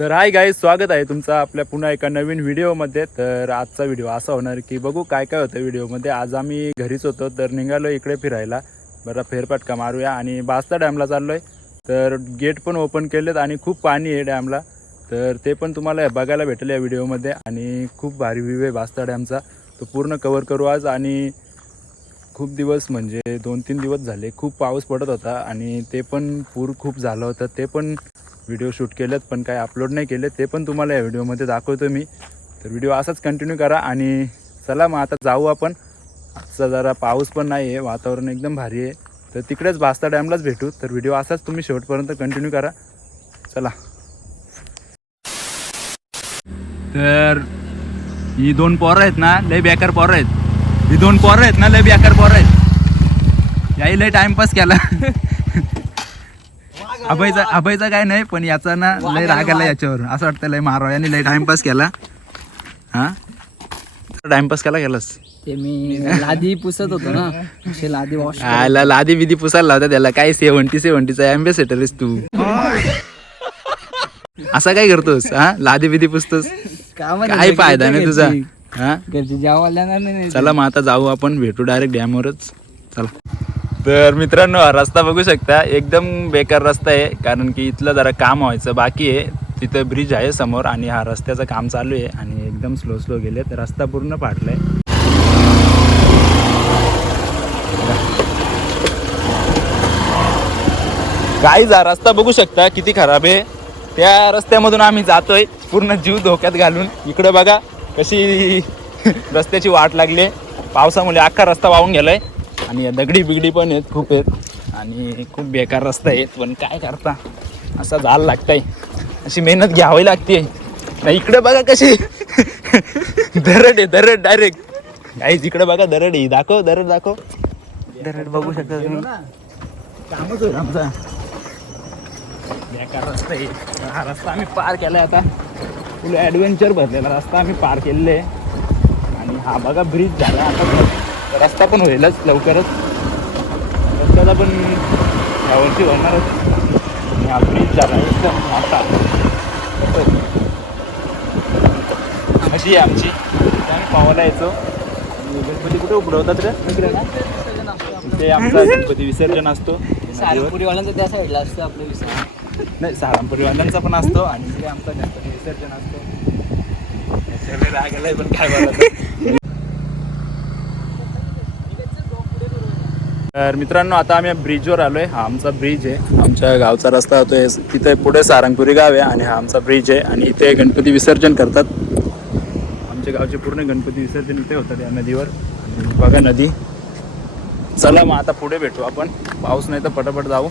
तर hi guys स्वागत आहे तुमचं आपल्या पुन्हा एका नवीन व्हिडिओमध्ये. तर आजचा व्हिडिओ असा होणार की बघू काय काय होतं व्हिडिओमध्ये. आज आम्ही घरीच होतो तर निघालो इकडे फिरायला. बरं फेरफटका मारूया आणि बास्ता डॅमला चाललो आहे तर गेट पण ओपन केलेत आणि खूप पाणी आहे डॅमला. तर ते पण तुम्हाला बघायला भेटेल या व्हिडिओमध्ये. आणि खूप भारी व्ह्यू आहे बास्ता डॅमचा. तो पूर्ण कवर करू आज आणि खूप दिवस म्हणजे दोन तीन दिवस झाले खूप पाऊस पडत होता आणि ते पण पूर खूप झालं होतं. ते पण व्हिडिओ शूट केलेत पण काय अपलोड नाही केले. ते पण तुम्हाला या व्हिडिओमध्ये दाखवतो मी. तर व्हिडिओ असाच कंटिन्यू करा आणि चला मग आता जाऊ आपण. आजचा जरा पाऊस पण नाही आहे वातावरण एकदम भारी आहे. तर तिकडेच भास्ता डॅमलाच भेटू. तर व्हिडिओ असाच तुम्ही शेवटपर्यंत कंटिन्यू करा. चला. तर ही दोन पोरं आहेत ना लय बेकार पोरं आहेत. ही दोन पोरं आहेत ना लय बेकार पोरं आहेत. याही लय टाइमपास केला. अभयचा अभयचा काय नाही पण याचा ना लय राग आला याच्यावर असं वाटतं लय मारावं. याने लय टाइमपास केला. हा? टाइमपास केला गेलास? ते मी लादी पुसत होतो ना. लादी वॉश लादी बिदी पुसायला लावता त्याला. काय सेव्हन्टी सेव्हन्टीचा अँबेसेटर आहेस तू. असा काय करतोस हा? लादी बिदी पुसतोस? काय फायदा नाही तुझा? हा? घरचे जेवायला देणार नाही चला मग आता जाऊ आपण भेटू डायरेक्ट डॅमवरच चला. तर मित्रांनो हा रस्ता बघू शकता एकदम बेकार रस्ता आहे कारण की इथलं जरा काम व्हायचं बाकी आहे. तिथं ब्रिज आहे समोर आणि हा रस्त्याचं काम चालू आहे आणि एकदम स्लो स्लो गेले तर रस्ता पूर्ण फाटलाय. काहीच हा रस्ता बघू शकता किती खराब आहे. त्या रस्त्यामधून आम्ही जातोय पूर्ण जीव धोक्यात घालून. इकडे बघा कशी रस्त्याची वाट लागली आहे. पावसामुळे अख्खा रस्ता वाहून गेलाय. आणि या दगडी बिगडी पण आहेत खूप आहेत. आणि खूप बेकार रस्ता आहेत पण काय करता? असा जाल लागताय. अशी मेहनत घ्यावी लागते. नाही इकडे बघा कशी दरड आहे दरड डायरेक्ट काहीच इकडे बघा दरड आहे. दाखव दरड दाखव. दरड बघू शकता तुम्ही. कामच होईल आमचा. बेकार रस्ता आहे. हा रस्ता आम्ही पार केलाय आता. फुल ॲडव्हेंचर भरलेला रस्ता आम्ही पार केलेला. आहे आणि हा बघा ब्रिज झाला. आता रस्ता पण होईलच लवकरच. रस्त्याला पण यावर्षी होणारच. आणि हा ब्रिज झाला एकदम मोठा. अशी आहे आमची. आम्ही पावायला यायचो. आणि गणपती कुठे उघडवतात रे? ते आमचा गणपती विसर्जन असतो. सारपुरीवाल्यांचं त्या साईडला असतं आपलं विसर नाही साळंपरीवाल्यांचा पण असतो आणि आमचा गणपती. विसर्जन असतो. याच्याकडे पण काय तर मित्रांनो आता आम्ही ब्रिजवर आलोय. हा आमचा ब्रिज आहे. आमच्या गावचा रस्ता होतोय तिथे पुढे सारंगपुरी गाव आहे आणि हा आमचा ब्रिज आहे आणि इथे गणपती विसर्जन करतात. आमच्या गावचे पूर्ण गणपती विसर्जन इथे होतात या नदीवर. बघा नदी. चला मग आता पुढे भेटू आपण. पाऊस नाही तर पटापट जाऊ.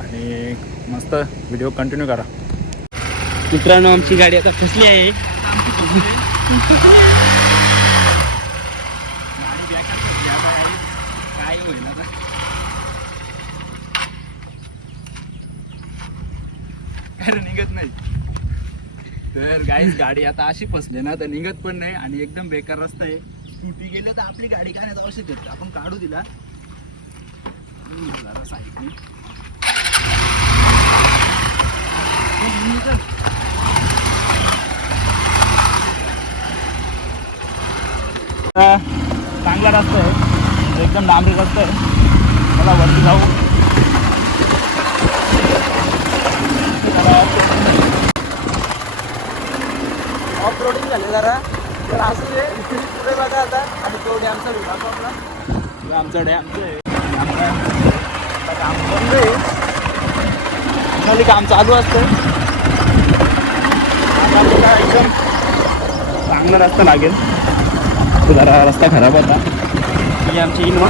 आणि मस्त व्हिडिओ कंटिन्यू करा. मित्रांनो आमची गाडी आता फसली आहे. अरे निघत नाही. तर गाईच गाडी आता अशी फसली ना तर निघत पण नाही आणि एकदम बेकार रस्ता आहे. स्कूटी गेले तर आपली गाडी काय नाही औषध आपण काढू दिला हम्म, जरा side ने. आता चांगला रस्ता आहे एकदम डांबरी रस्ता आहे. मला वरती जाऊ. ऑफ रोडिंग झाले जरा. तर असू दे पुढे बघा आता आणि तो डॅमचा विभाग आपला. आमचं डॅमचं आहे आमचं आता काम बंद आहे. खाली काम चालू असतं. आपल्याला एकदम चांगला रस्ता लागेल. तो जरा रस्ता खराब होता. ही आमची इनवा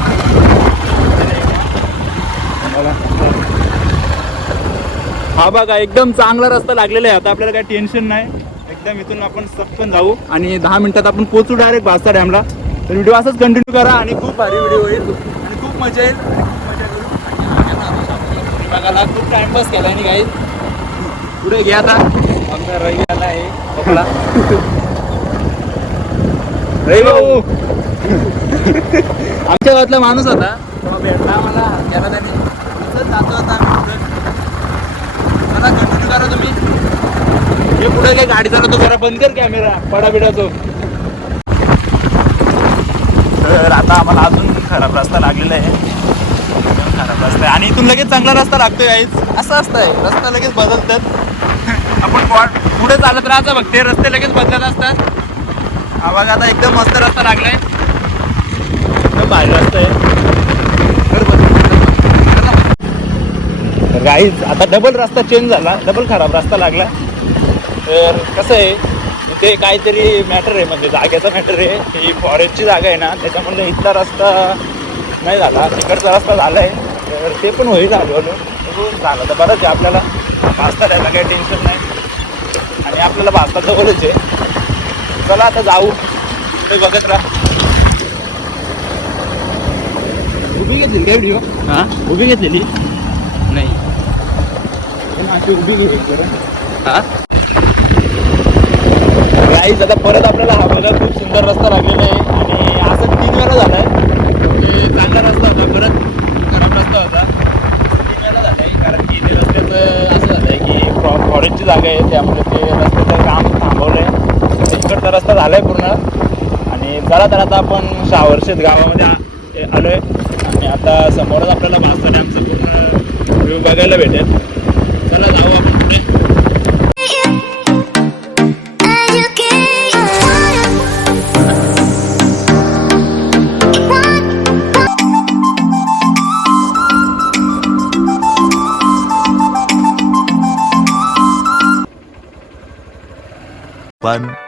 हा बघा एकदम चांगला रस्ता लागलेला आहे. आता आपल्याला काही टेन्शन नाही. एकदम इथून आपण सपकन जाऊ. आणि दहा मिनिटात आपण पोचू डायरेक्ट भास्ता डॅमला तर व्हिडिओ असंच कंटिन्यू करा आणि खूप भारी व्हिडिओ होईल. आणि खूप मजा येईल. आणि खूप बघायला खूप टाइमपास केला आणि काही पुढे घ्या आता. आमचा रवी आला आहे. कपला रवी भाऊ. आमच्या गावातला माणूस होता. तेव्हा भेटला आम्हाला. गेला त्याने. असंच जातो आता आम्ही कंटिन्यू करा तुम्ही. मी पुढे काय गाडी चालवतो जरा बंद कर कॅमेरा पडा बिडाचो तर आता आम्हाला अजून खराब रस्ता लागलेला आहे. खराब रस्ता आहे. आणि इथून लगेच चांगला रस्ता लागतोय काहीच असं असतंय रस्ता लगेच बदलतात. आपण पुढे चालत राहायचं बघ. ते रस्ते लगेच बदलत असतात. आवाज आता एकदम मस्त रस्ता लागलाय. तर गाईज आता डबल रस्ता चेंज झाला. डबल खराब रस्ता लागला. तर कसं आहे ते काहीतरी मॅटर आहे म्हणजे जागेचा मॅटर आहे. ही फॉरेस्टची जागा आहे ना त्याच्यामुळे इथला रस्ता नाही झाला. तिकडचा रस्ता झाला आहे तर ते पण होईल हळूहळू. झालं तर बरंच आहे आपल्याला. भाजता यायला काही टेन्शन नाही. आणि आपल्याला भाजता जवळच आहे. चला आता जाऊ. ते बघत राहा. उभी घेतली काय व्हिडिओ हां? उभी घेतलेली? नाही. अशी उभी घे हां? गाईज आता परत आपल्याला हा बघा खूप सुंदर रस्ता लागलेला आहे. आणि असं तीन वेळा झालाय. म्हणजे चांगला रस्ता होता परत खराब रस्ता होता. तीन वेळा झालाय कारण की ते रस्त्याचं असं झालंय की फॉ फॉरेस्टची जागा आहे त्यामुळे ते रस्त्याचं काम थांबवलंय. इकडचा रस्ता झालाय पूर्ण. आणि चला तर आता आपण शावरशेत गावामध्ये आ- ए- आलोय. आणि आता समोरच आपल्याला भास्ता डॅमचं पूर्ण व्ह्यू बघायला भेटेल. चला जाऊ आपण.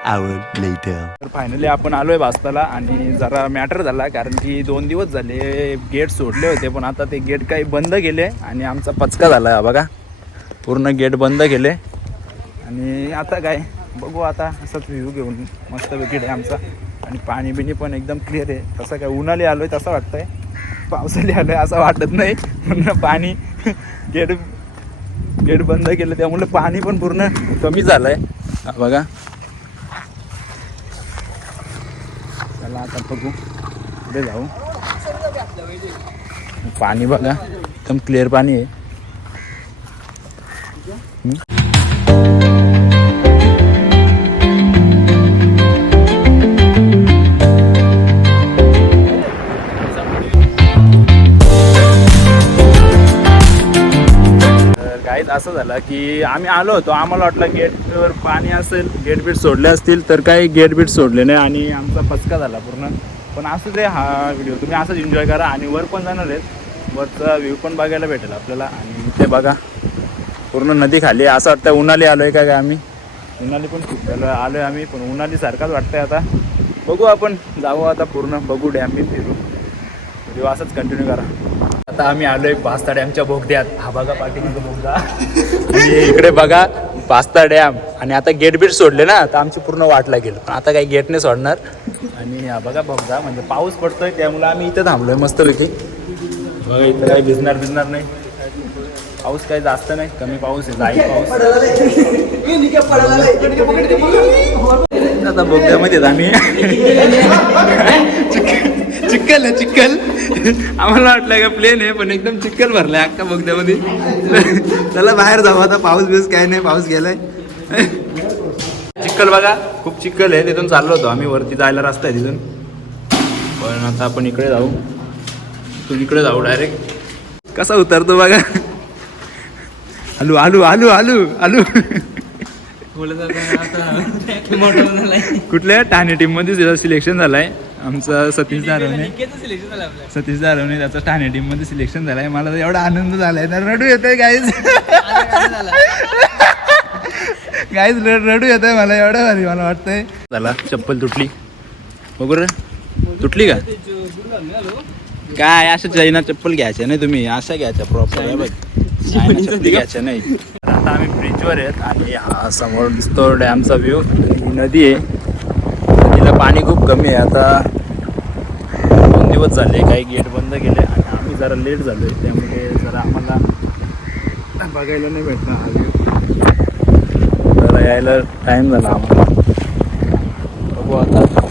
आवर लेटर तर फायनली आपण आलोय भास्ताला आणि जरा मॅटर झाला कारण की दोन दिवस झाले गेट सोडले होते पण आता ते गेट काही बंद केले आणि आमचा पचका झाला बघा. पूर्ण गेट बंद केले. आणि आता काय बघू आता असंच व्ह्यू घेऊन मस्त विकेट आहे आमचा. आणि पाणी बिणी पण एकदम क्लिअर आहे. तसं काय उन्हाळी आलो आहे तसं वाटतंय. पावसाळी आलो आहे असं वाटत नाही. पूर्ण पाणी गेट गेट बंद केलं त्यामुळे पाणी पण पूर्ण कमी झालं आहे बघा चला आता बघू. पुढे जाऊ. पाणी बघा. एकदम क्लिअर पाणी आहे. असं झालं की आम्ही आलो होतो. आम्हाला वाटलं गेटवर पाणी असेल गेट बीट सोडले असतील तर काही गेट बीट सोडले नाही आणि आमचा पचका झाला पूर्ण. पण असं ते हा व्हिडिओ तुम्ही असंच एन्जॉय करा आणि वर पण जाणार आहेत. वरचा व्ह्यू पण बघायला भेटेल आपल्याला आणि ते बघा पूर्ण नदी खाली आहे. असं वाटतं उन्हाळी आलो आहे का काय आम्ही? उन्हाळी पण खूप आलो आहे आम्ही पण उन्हाळीसारखाच वाटतंय आता. बघू आपण जाऊ आता पूर्ण. बघू डॅम बी फिरू. व्हिडिओ असंच कंटिन्यू करा. आता आम्ही आलोय पास्ता डॅमच्या बोगद्यात हा बघा पाठीमागं बोगदा आणि इकडे बघा पास्ता डॅम. आणि आता गेट बीट सोडले ना तर आमची पूर्ण वाट लागेल पण आता काही गेट नाही सोडणार. आणि हा बघा बोगदा म्हणजे पाऊस पडतोय त्यामुळे आम्ही इथं थांबलोय मस्तपैकी. बघा इथं काही भिजणार भिजणार नाही. पाऊस काही जास्त नाही कमी पाऊस आहे जाईल पाऊस. आता बोगद्यामध्ये आम्ही. चिक्कल आहे चिक्कल आम्हाला वाटलं का प्लेन आहे पण एकदम चिक्कल भरलाय अख्खा बोगद्यामध्ये. चला बाहेर जाऊ आता पाऊस बिऊस काय नाही पाऊस गेलाय. चिक्कल बघा खूप चिक्कल आहे तिथून चाललो होतो आम्ही वरती जायला रस्ता आहे तिथून. पण आता आपण इकडे जाऊ. तू इकडे जाऊ डायरेक्ट कसा उतरतो बघा. हलू आलू आलू आलू आलू. कुठल्या? ठाणे टीममध्ये सिलेक्शन झालाय. आमचा सतीश दारवणे सतीश दारवणे त्याचा ठाणे टीममध्ये सिलेक्शन झालाय. मला एवढा आनंद झालाय. तर रडू येतोय गाईज गाईज रडू येतोय मला. एवढं भारी मला वाटतंय. झाला. चप्पल तुटली. बघू रे. तुटली का? काय? अशा चायना चप्पल घ्यायच्या नाही तुम्ही. अशा घ्यायच्या प्रॉपर घ्यायच्या नाही. आता आम्ही ब्रिजवर आहेत आणि हा समोर दिसतो डॅमचा व्ह्यू ही नदी आहे. नदीला पाणी खूप कमी आहे. आता दोन दिवस झाले काही गेट बंद केले आणि आम्ही जरा लेट झालो आहे त्यामुळे जरा आम्हाला बघायला नाही भेटणार हा व्ह्यू जरा यायला टाईम झाला आम्हाला. बघू आता.